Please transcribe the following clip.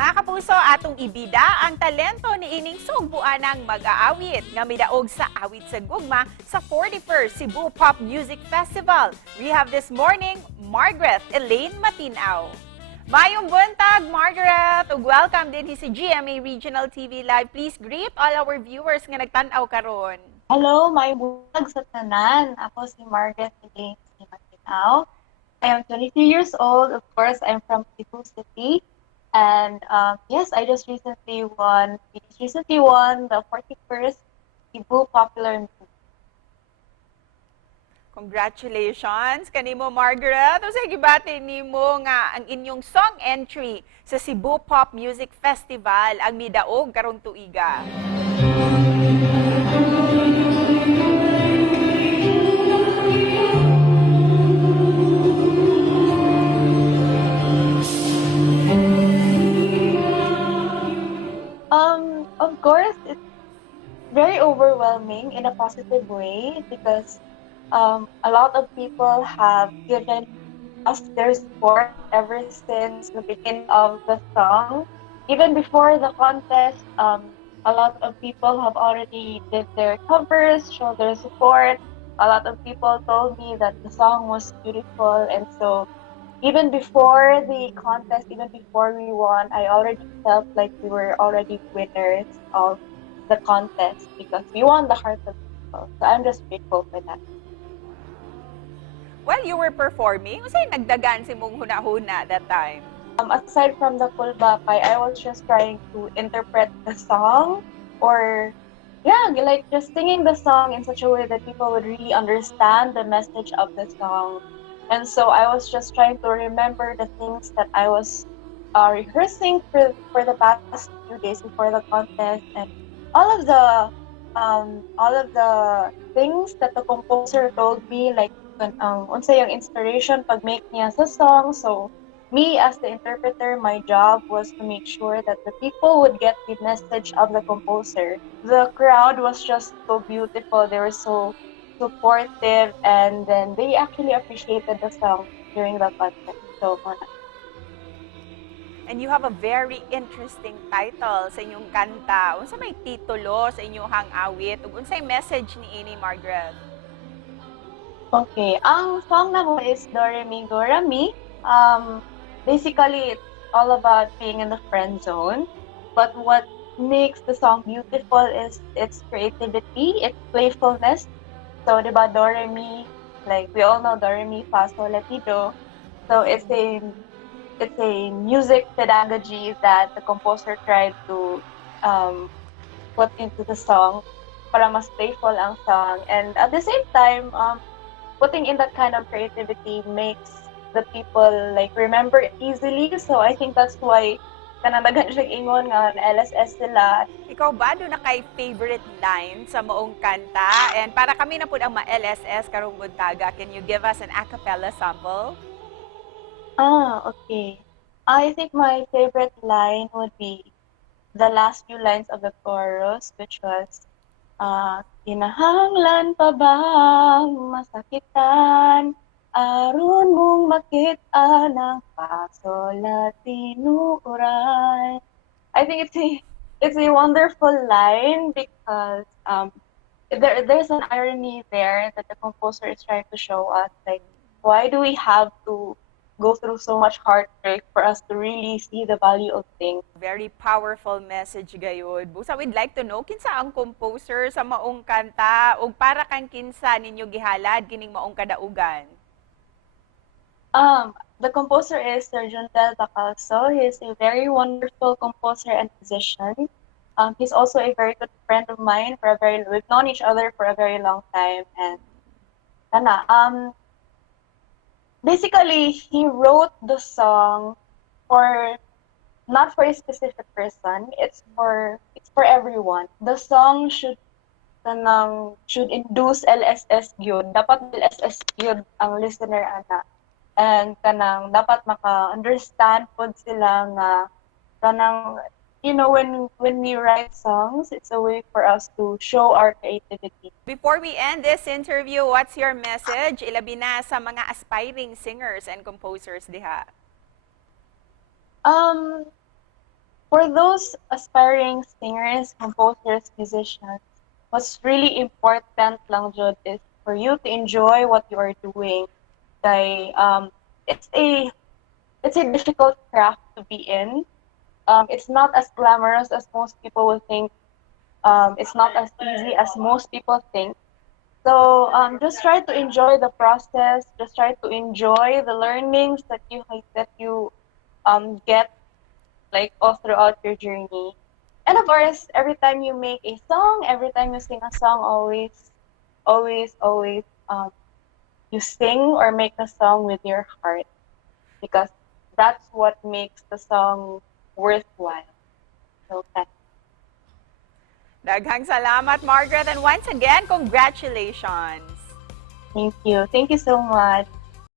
Mga kapuso, atong ibida ang talento ni ining Sugbuanong mag-aawit nga midaog sa Awit Sa Gugma sa 41st Cebu Pop Music Festival. We have this morning, Margrethe Ellaine Matin-ao. Mayong buntag, Margrethe, ug welcome din si GMA Regional TV Live. Please greet all our viewers nga nagtan-aw karon. Hello, mayong buntag sa tanan. Ako si Margrethe Ellaine Matin-ao. I am 23 years old. Of course, I'm from Cebu City. And yes, I just recently won the 41st Cebu Popular Music. Congratulations kanimo, Margrethe. Usa gibati nimo nga ang inyong song entry sa Cebu Pop Music Festival ang midaog karong tuiga. Of course, it's very overwhelming in a positive way because a lot of people have given us their support ever since the beginning of the song. Even before the contest, a lot of people have already did their covers, showed their support. A lot of people told me that the song was beautiful, and so even before the contest, even before we won, I already felt like we were already winners of the contest because we won the hearts of people. So I'm just grateful for that. While you were performing, unsay nagdagan si mong huna-huna that time? Aside from the kulbakay, I was just trying to interpret the song or like just singing the song in such a way that people would really understand the message of the song. And so I was just trying to remember the things that I was rehearsing for the past few days before the contest, and all of the things that the composer told me, like unsa yung inspiration pag make niya sa song. So me as the interpreter, my job was to make sure that the people would get the message of the composer. The crowd was just so beautiful. They were so supportive, and then they actually appreciated the song during the contest. So, And you have a very interesting title sa inyong kanta. Unsa may titulo sa inyong awit ug unsay message ni ini, Margrethe? okay, ang song na mo is Do Re Mi Go Ra Mi. Basically, it's all about being in the friend zone. But what makes the song beautiful is its creativity, its playfulness. So, di ba, Do Re Mi, like we all know Do Re Mi Fa Sol La Ti Do. So it's a music pedagogy that the composer tried to put into the song para mas playful ang song. And at the same time, putting in that kind of creativity makes the people like remember it easily. So I think that's why kanang siya ingon nga LSS sila. Ikaw ba doon na kay favorite line sa moong kanta? And para kami na po ang ma-LSS karong buntaga, can you give us an a cappella sample? Okay. I think my favorite line would be the last few lines of the chorus, which was, kinahanglan pa bang masakitan, aron mong makita ng pasola tinuray. I think it's a wonderful line because there's an irony there that the composer is trying to show us, like, why do we have to go through so much heartbreak for us to really see the value of things? Very powerful message gayud. Busa, we'd like to know kinsa ang composer sa maong kanta ug para kang kinsa ninyo gihalad kining maong kadaugan? The composer is Sir Jundel Bacalso. He is a very wonderful composer and musician. He's also a very good friend of mine. We've known each other for a very long time, and basically he wrote the song not for a specific person. It's for everyone. The song should induce LSS gyud. Dapat LSS gyud ang listener ana. And dapat maka-understand pod sila nga when we write songs, it's a way for us to show our creativity. Before we end this interview, what's your message ilabi na sa mga aspiring singers and composers diha? For those aspiring singers, composers, musicians, what's really important lang jud is for you to enjoy what you are doing. Kay, it's a difficult craft to be in. It's not as glamorous as most people will think. It's not as easy as most people think. So just try to enjoy the process. Just try to enjoy the learnings that you get like all throughout your journey. And of course, every time you make a song, every time you sing a song, always, you sing or make the song with your heart because that's what makes the song worthwhile. So Daghang salamat, Margaret. And once again, congratulations. thank you. Thank you so much.